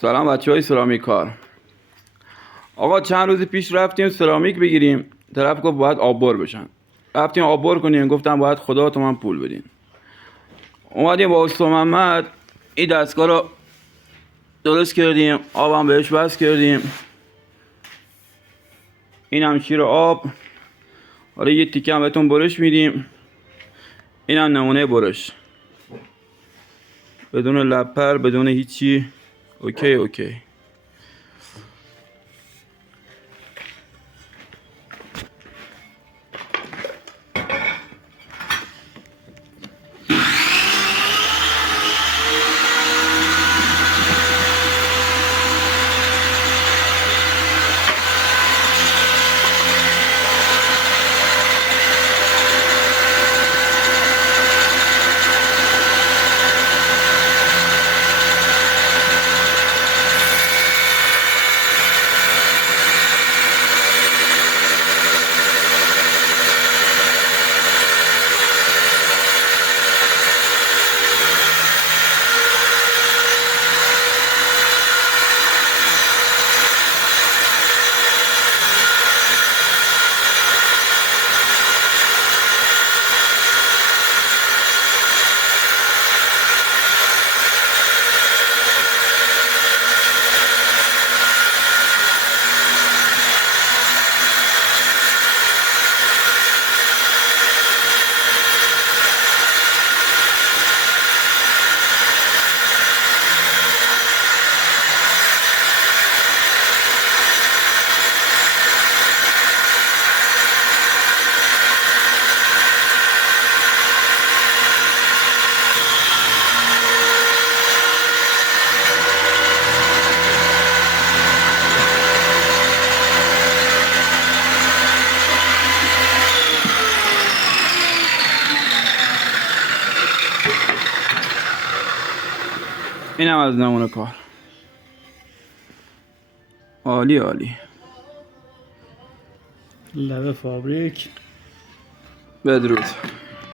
سلام بچه های سرامیکار. آقا چند روز پیش رفتیم سرامیک بگیریم، طرف گفت باید آببر بشن. رفتیم آببر کنیم، گفتم باید خدا تومن پول بدین. اومدیم با استاد محمد این دستگاه رو درست کردیم، آبم بهش بس کردیم. این هم شیر آب. آره یه تیکه هم بهتون برش میدیم. این هم نمونه برش، بدون لپر، بدون هیچی. اوکی. این هم از نمونه کار. عالی. لبه فابریک. بدرود.